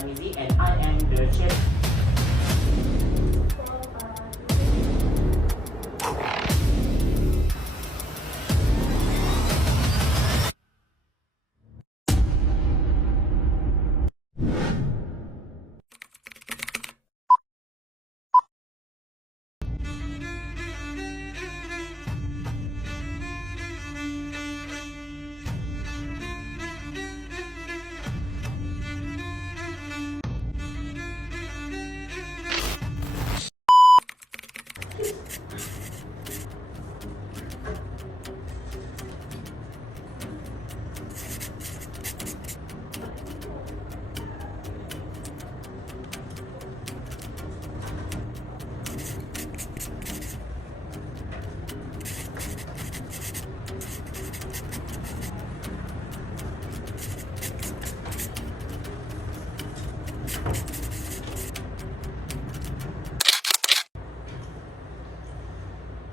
Tamizi, and I am the chair.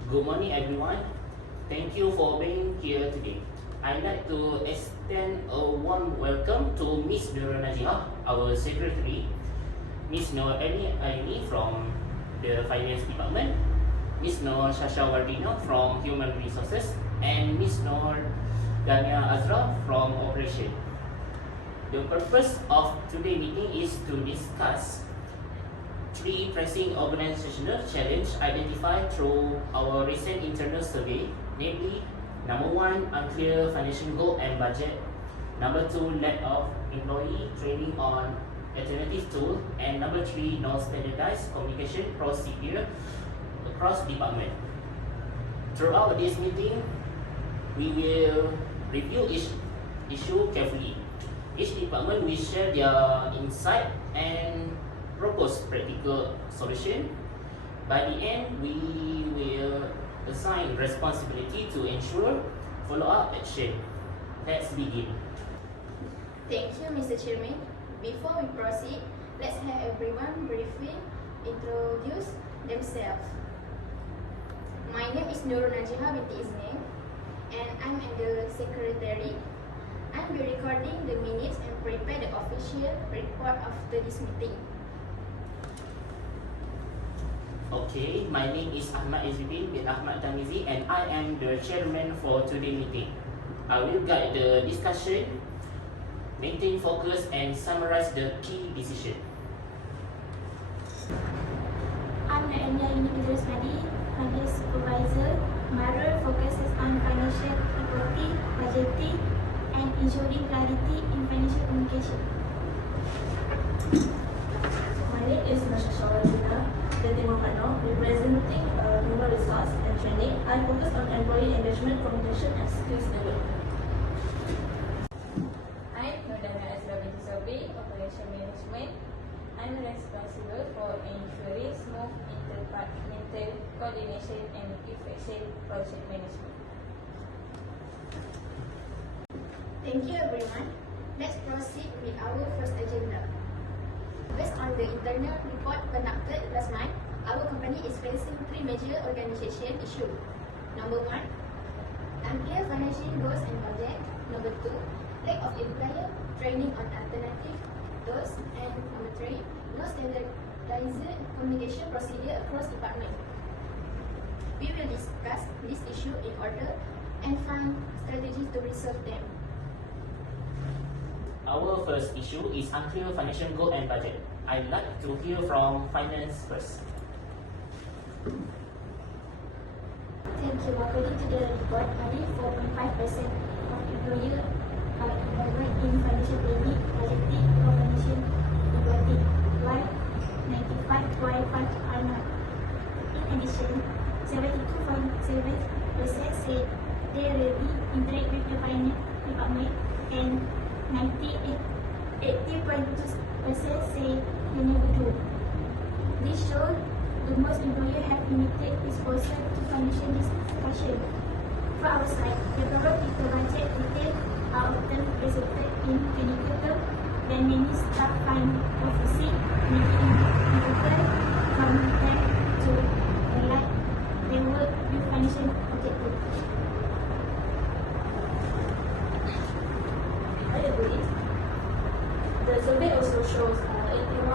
Good morning, everyone. Thank you for being here today. I'd like to extend a warm welcome to Miss Nur Najihah, our secretary, Miss Nur Aini from the Finance Department, Miss Nur Shasha Wardino from Human Resources, and Miss Nur Dania Azra from Operation. The purpose of today's meeting is to discuss three pressing organizational challenges identified through our recent internal survey, namely, number one, unclear financial goal and budget, number two, lack of employee training on alternative tool, and number three, no standardized communication procedure across department. Throughout this meeting, we will review each issue carefully. Each department will share their insight and propose practical solution. By the end, we will assign responsibility to ensure follow-up action. Let's begin. Thank you, Mr. Chairman. Before we proceed, let's have everyone briefly introduce themselves. My name is Nur Najihah binti Ismail, and I'm the secretary. I'll be recording the minutes and prepare the official report after this meeting. Okay, my name is Ahmad Izzuddin bin Ahmad Tamizi, and I am the chairman for today's meeting. I will guide the discussion, maintain focus, and summarize the key decision. I'm the individual study finance supervisor. My role focuses on financial reporting, budgeting, and ensuring clarity in financial communication. My name is Shasha Wardino, representing human resource and training. I focus on employee engagement, communication, and skills development. I'm Nurdana Azra binti Sobi, Operation Management. I'm responsible for ensuring smooth interdepartmental coordination and effective project management. Thank you, everyone. Let's proceed with our first agenda. Based on the internal report conducted last month, our company is facing three major organization issues. Number one, unclear financial goals and budget. Number two, lack of employer training on alternative tools. And number three, no standardized communication procedure across department. We will discuss this issue in order and find strategies to resolve them. Our first issue is unclear financial goal and budget. I'd like to hear from finance first. Thank you. According to the report, only 4.5% of employers are involved in financial planning, budgeting, or financial reporting, while 95.5% are not. In addition, 72.7% say they already interact with the finance department, and 80.2% say they never do. This shows that most employers have limited exposure to financial discussion. For our side, the problem is the budget details are often presented in technical terms, then many staff find confusing, making it difficult from them to align their work with financial objectives. I agree. The The survey also shows 81.8%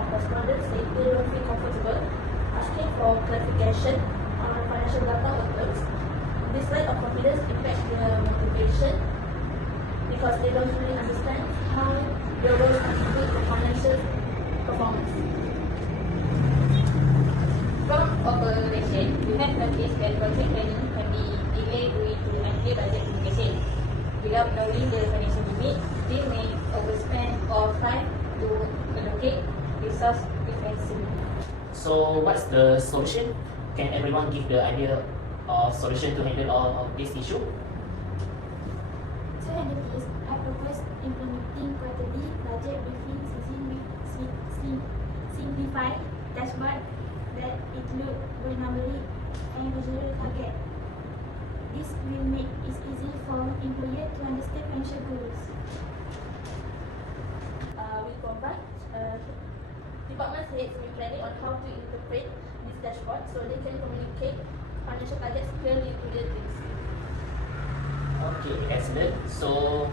of respondents say they don't feel comfortable asking for clarification on financial data or terms. This lack of confidence impacts their motivation because they don't fully understand how their roles contribute to financial performance. From operation, you have noticed that project planning can be delayed due to unclear budget communication. Without knowing the financial limit, they may overspend or fail to allocate resource effectively. So what's the solution? Can everyone give the idea of solution to handle all of this issue? To handle this, I propose implementing quarterly budget briefings using simplified dashboard that include goal numbering and visual target. This will make it easy for employers to understand financial goals. We provide department heads with planning on how to interpret this dashboard so they can communicate financial targets clearly to their teams. Okay, excellent. So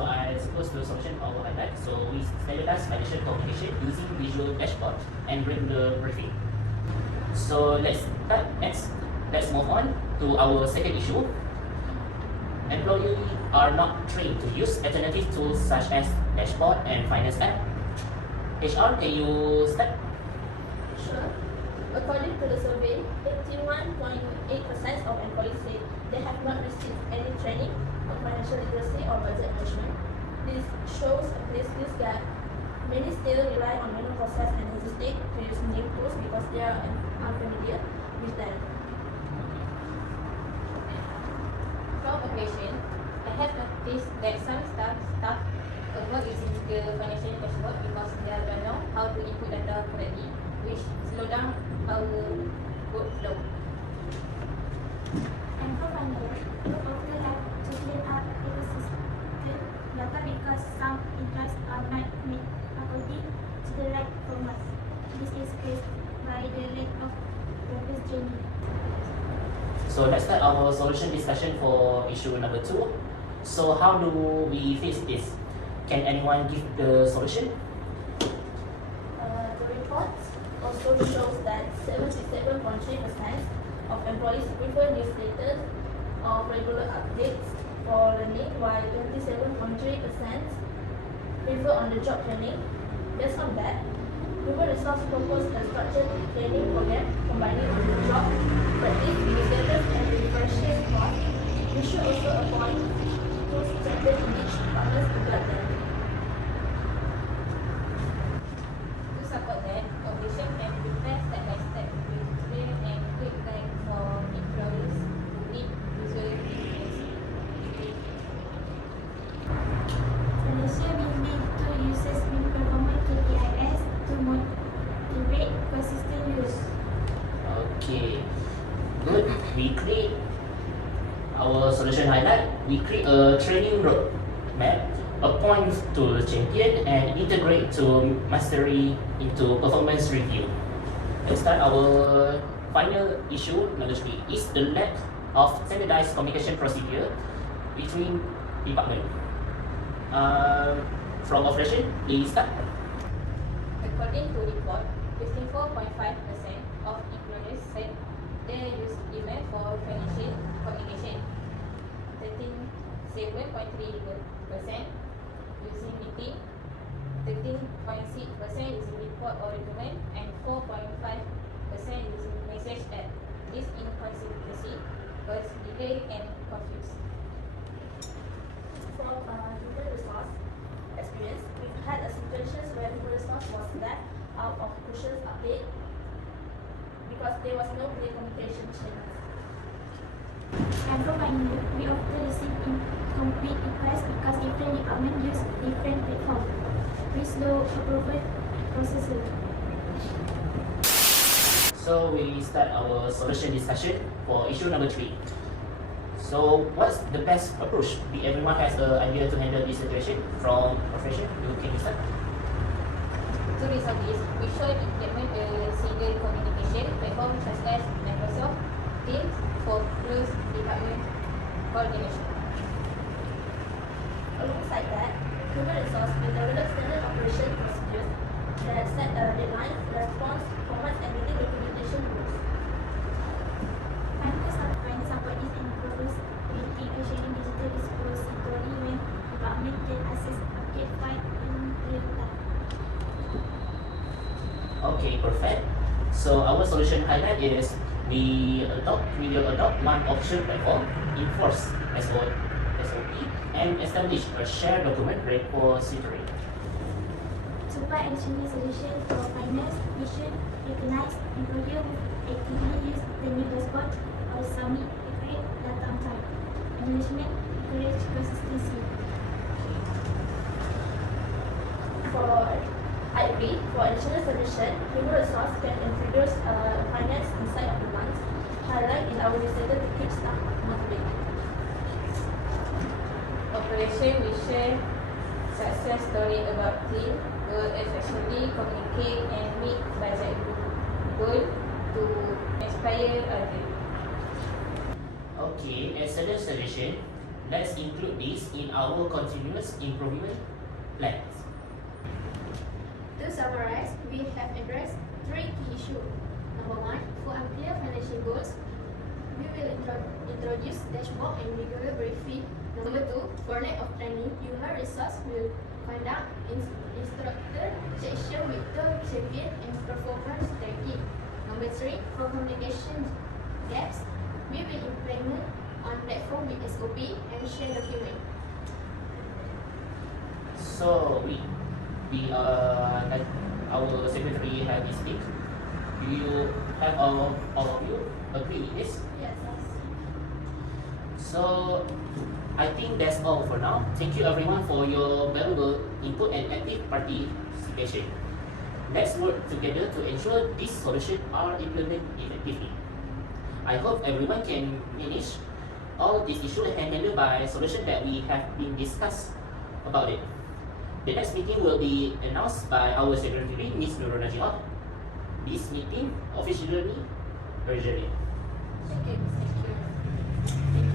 I suppose the solution I will highlight. So we standardize financial communication using visual dashboard and bring the briefing. So let's start next. Let's move on to our second issue. Employees are not trained to use alternative tools such as dashboard and finance app. HR, can you start? Sure. According to the survey, 81.8% of employees say they have not received any training on financial literacy or budget management. This shows a clear skills gap. Many still rely on manual process and hesitate to use new tools because they are unfamiliar with them. From operation, I have noticed that some staff avoid using the financial dashboard because they don't know how to input data correctly, which slow down our workflow. And for finance, you often have to clean up ecosystem data because some interests are not met according to the right format. This is caused by the lack of purpose training. So let's start our solution discussion for issue number 2. So how do we fix this? Can anyone give the solution? The report also shows that 77.3% of employees prefer newsletters or regular updates for learning, while 27.3% prefer on-the-job training. Based on that, human resource proposed a structured training program combining on-the-job practice, newsletters, and refresher course. We should also appoint tools instructors in each department to guide them. To support that, operation can prepare step-by-step with clear and quick guide for employees who need visual information. Malaysia will need to uses with performance KPIs to motivate consistent use. Okay, good. We create our solution highlight. We create a training roadmap, appoint to champion, and integrate to mastery into performance review. Let's start our final issue number 3 is the lack of standardized communication procedure between department. From operation, please start. According to report, 54.5% of employers said they use email for financial communication. 13.3% using meeting, 13.6% using report or document, and 4.5% using message app. This inconsistency causes delay and confuse. From human resource experience, we've had situations where human resource was left out of crucial update because there was no clear communication channels. And for finance, we often receive incomplete requests because different departments use different platforms. We slow approval processes. So we start our solution discussion for issue number 3. So what's the best approach? Did everyone has an idea to handle this situation from profession? You can start. To resolve this, we should implement a single communication platform such as Microsoft Teams for close department coordination. Alongside human resource will develop standard operation procedures that set deadlines, response, formats, and meeting documentation rules. Final support is an progress creating a sharing digital repository when department can access update file in real time. Okay, perfect. So our solution highlight is we will adopt one option platform, enforce SOP, and establish a shared document repository. To provide additional solution for finance, we should recognize employer who actively use the new dashboard or submit accurate data on time. And management encourage consistency. For IP, for additional solution, human resource can introduce finance inside of the month, highlight in our newsletter to keep staff motivated. Operation we share success story about team will effectively communicate and meet budget goal to inspire others. Okay, as a solution, let's include this in our continuous improvement plans. To summarize, we have addressed three key issues. Number one, for unclear financial goals, we will introduce dashboard and regular briefing. Number two, for lack of training, human resource will conduct instructor session with the champion and performance tracking. Number three, for communication gaps, we will implement on platform with SOP and share document. So like our secretary had this speak. Do you have all of you agree with this? Yes. So I think that's all for now. Thank you everyone for your valuable input and active participation. Let's work together to ensure these solutions are implemented effectively. I hope everyone can manage all these issues handled by solutions that we have been discussed about it. The next meeting will be announced by our secretary, Ms. Nurul Najibah. This meeting officially adjourned. Thank you. Thank